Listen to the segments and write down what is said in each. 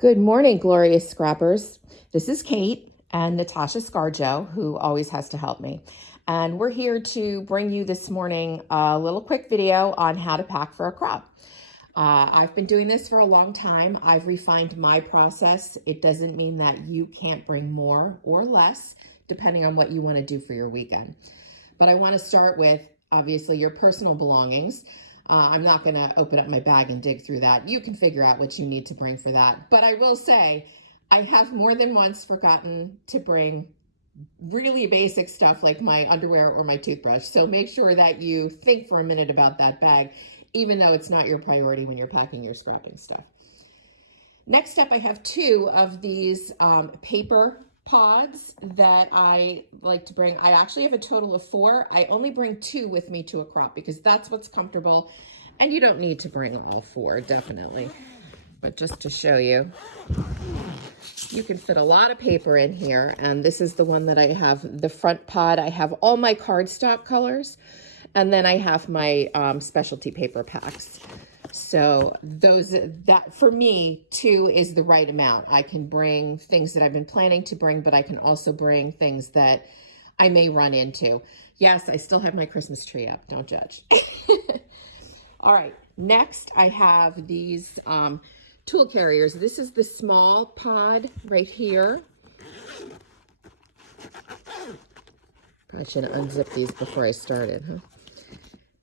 Good morning, glorious scrappers. This is Kate and Natasha Scarjo, who always has to help me. And we're here to bring you this morning a little quick video on how to pack for a crop. I've been doing this for a long time. I've refined my process. It doesn't mean that you can't bring more or less, depending on what you want to do for your weekend. But I want to start with, obviously, your personal belongings. I'm not going to open up my bag and dig through that. You can figure out what you need to bring for that. But I will say, I have more than once forgotten to bring really basic stuff like my underwear or my toothbrush. So make sure that you think for a minute about that bag, even though it's not your priority when you're packing your scrapping stuff. Next up, I have two of these paper pods that I like to bring. I actually have a total of 4. I only bring 2 with me to a crop because that's what's comfortable, and you don't need to bring all 4, definitely. But just to show you, you can fit a lot of paper in here, and this is the one that I have, the front pod. I have all my cardstock colors, and then I have my specialty paper packs. So that for me, 2 is the right amount. I can bring things that I've been planning to bring, but I can also bring things that I may run into. Yes, I still have my Christmas tree up. Don't judge. All right. Next, I have these tool carriers. This is the small pod right here. Probably should have unzipped these before I started, huh?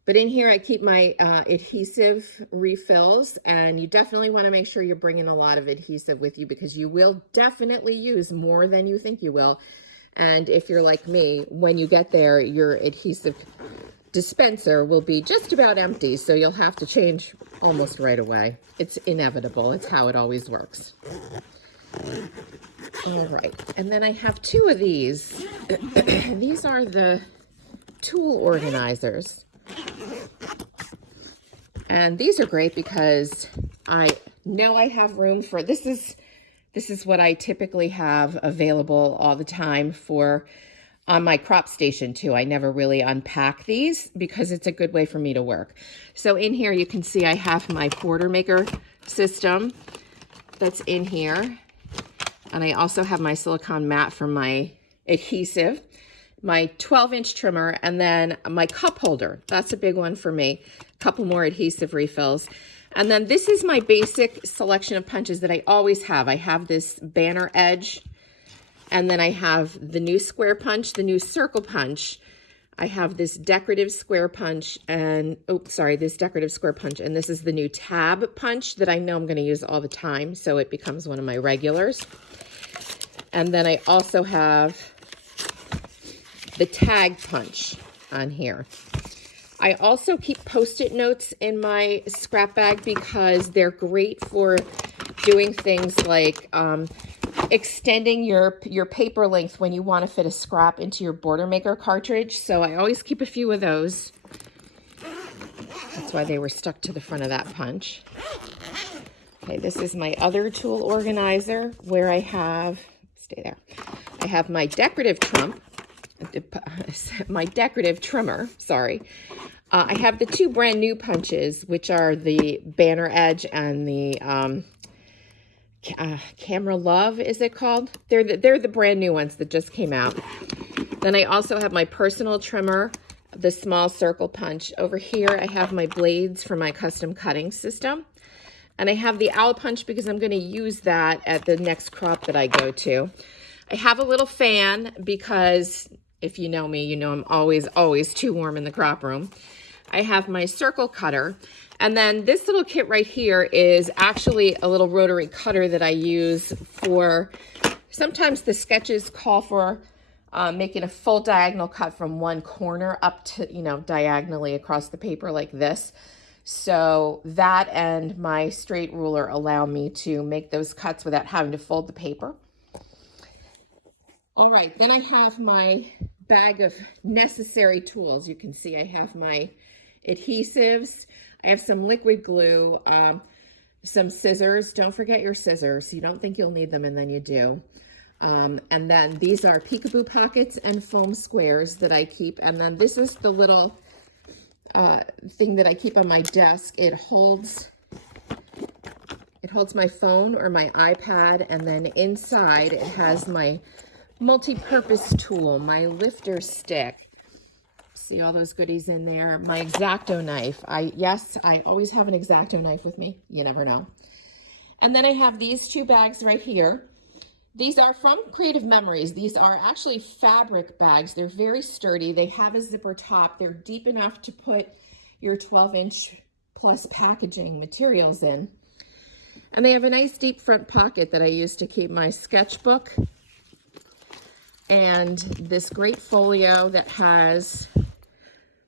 But in here, I keep my adhesive refills, and you definitely want to make sure you're bringing a lot of adhesive with you because you will definitely use more than you think you will. And if you're like me, when you get there, your adhesive dispenser will be just about empty, so you'll have to change almost right away. It's inevitable. It's how it always works. All right, and then I have 2 of these. These are the tool organizers. And these are great because I know I have room for, this is what I typically have available all the time for on my crop station too. I never really unpack these because it's a good way for me to work. So in here you can see I have my border maker system that's in here. And I also have my silicone mat for my adhesive, my 12-inch trimmer, and then my cup holder. That's a big one for me. A couple more adhesive refills. And then this is my basic selection of punches that I always have. I have this banner edge, and then I have the new square punch, the new circle punch. I have this decorative square punch and, this decorative square punch. And this is the new tab punch that I know I'm going to use all the time, so it becomes one of my regulars. And then I also have the tag punch on here. I also keep Post-it notes in my scrap bag because they're great for doing things like extending your paper length when you want to fit a scrap into your border maker cartridge. So I always keep a few of those. That's why they were stuck to the front of that punch. Okay, this is my other tool organizer where I have, stay there, I have my decorative trimmer, sorry. I have the 2 brand new punches, which are the Banner Edge and the Camera Love, is it called? They're the brand new ones that just came out. Then I also have my personal trimmer, the small circle punch. Over here, I have my blades for my custom cutting system. And I have the owl punch because I'm going to use that at the next crop that I go to. I have a little fan because if you know me, you know I'm always too warm in the crop room. I have my circle cutter. And then this little kit right here is actually a little rotary cutter that I use for, sometimes the sketches call for making a full diagonal cut from one corner up to, diagonally across the paper like this. So that and my straight ruler allow me to make those cuts without having to fold the paper. All right, then I have my bag of necessary tools. You can see I have my adhesives. I have some liquid glue, some scissors. Don't forget your scissors. You don't think you'll need them, and then you do. And then these are peekaboo pockets and foam squares that I keep. And then this is the little thing that I keep on my desk. It holds It holds my phone or my iPad, and then inside it has my multi-purpose tool, my lifter stick. See all those goodies in there. My X-Acto knife. Yes, I always have an X-Acto knife with me. You never know. And then I have these two bags right here. These are from Creative Memories. These are actually fabric bags. They're very sturdy. They have a zipper top. They're deep enough to put your 12-inch plus packaging materials in. And they have a nice deep front pocket that I use to keep my sketchbook. And this great folio that has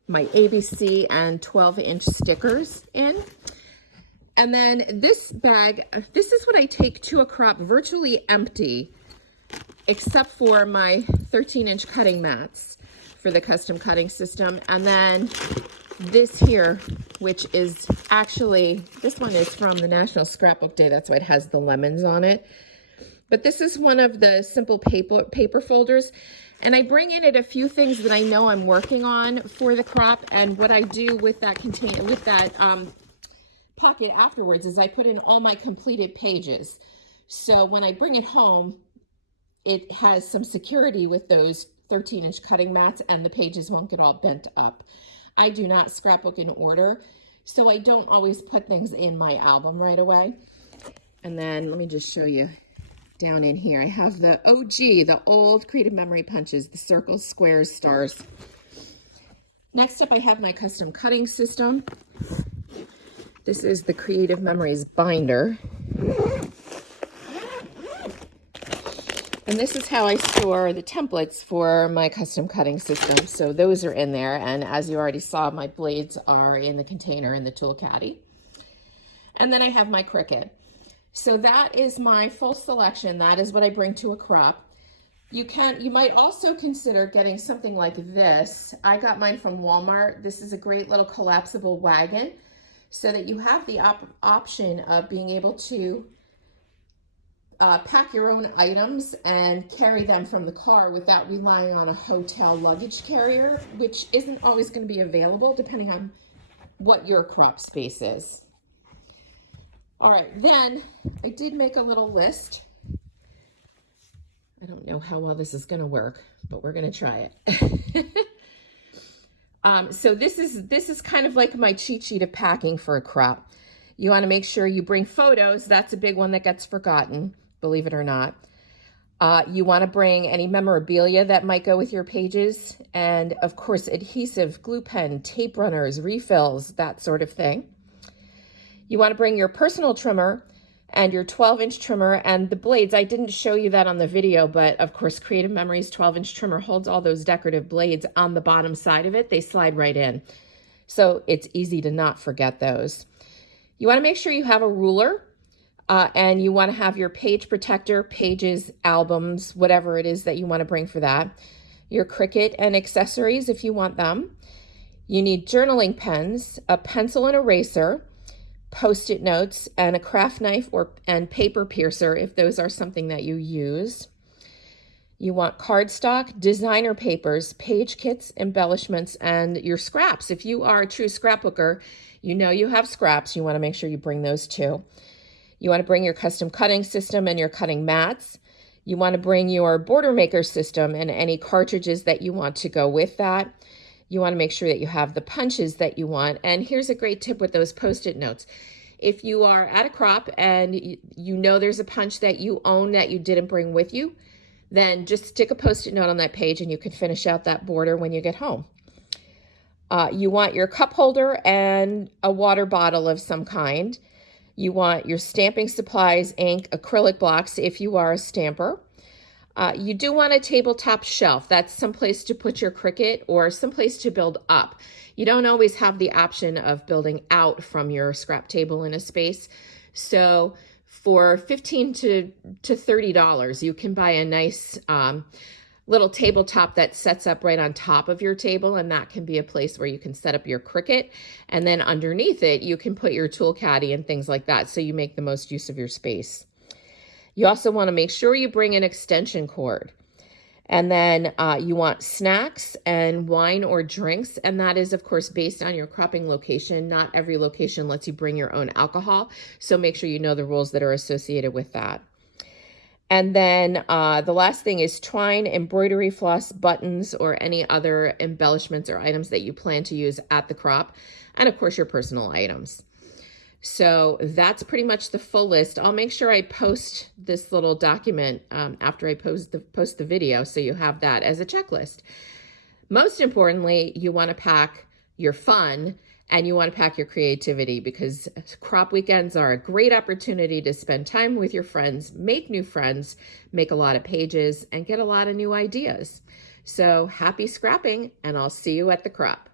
my ABC and 12-inch stickers in. And then this bag, this is what I take to a crop virtually empty, except for my 13-inch cutting mats for the custom cutting system. And then this here, which is actually, this one is from the National Scrapbook Day. That's why it has the lemons on it. But this is one of the simple paper folders. And I bring in it a few things that I know I'm working on for the crop. And what I do with that pocket afterwards is I put in all my completed pages. So when I bring it home, it has some security with those 13-inch cutting mats and the pages won't get all bent up. I do not scrapbook in order, so I don't always put things in my album right away. And then let me just show you down in here. I have the OG, the old Creative Memory punches, the circles, squares, stars. Next up, I have my custom cutting system. This is the Creative Memories binder. And this is how I store the templates for my custom cutting system. So those are in there. And as you already saw, my blades are in the container in the tool caddy. And then I have my Cricut. So that is my full selection. That is what I bring to a crop. You might also consider getting something like this. I got mine from Walmart. This is a great little collapsible wagon, so that you have the option of being able to pack your own items and carry them from the car without relying on a hotel luggage carrier, which isn't always going to be available depending on what your crop space is. All right, then I did make a little list. I don't know how well this is going to work, but we're going to try it. So this is kind of like my cheat sheet of packing for a crop. You want to make sure you bring photos. That's a big one that gets forgotten, believe it or not. You want to bring any memorabilia that might go with your pages. And of course, adhesive, glue pen, tape runners, refills, that sort of thing. You want to bring your personal trimmer and your 12-inch trimmer and the blades. I didn't show you that on the video, but of course, Creative Memories 12-inch trimmer holds all those decorative blades on the bottom side of it. They slide right in. So it's easy to not forget those. You want to make sure you have a ruler and you want to have your page protector, pages, albums, whatever it is that you want to bring for that. Your Cricut and accessories if you want them. You need journaling pens, a pencil and eraser, Post-it notes, and a craft knife and paper piercer if those are something that you use. You want cardstock, designer papers, page kits, embellishments, and your scraps. If you are a true scrapbooker, you know you have scraps. You want to make sure you bring those too. You want to bring your custom cutting system and your cutting mats. You want to bring your border maker system and any cartridges that you want to go with that. You want to make sure that you have the punches that you want. And here's a great tip with those Post-it notes. If you are at a crop and you know there's a punch that you own that you didn't bring with you, then just stick a Post-it note on that page and you can finish out that border when you get home. You want your cup holder and a water bottle of some kind. You want your stamping supplies, ink, acrylic blocks if you are a stamper. You do want a tabletop shelf. That's someplace to put your Cricut or someplace to build up. You don't always have the option of building out from your scrap table in a space. So for $15 to $30, you can buy a nice little tabletop that sets up right on top of your table, and that can be a place where you can set up your Cricut, and then underneath it, you can put your tool caddy and things like that, so you make the most use of your space. You also want to make sure you bring an extension cord. And then you want snacks and wine or drinks. And that is, of course, based on your cropping location. Not every location lets you bring your own alcohol. So make sure you know the rules that are associated with that. And then the last thing is twine, embroidery floss, buttons, or any other embellishments or items that you plan to use at the crop. And of course, your personal items. So that's pretty much the full list. I'll make sure I post this little document after I post the video, so you have that as a checklist. Most importantly, you want to pack your fun and you want to pack your creativity, because crop weekends are a great opportunity to spend time with your friends, make new friends, make a lot of pages, and get a lot of new ideas. So happy scrapping, and I'll see you at the crop.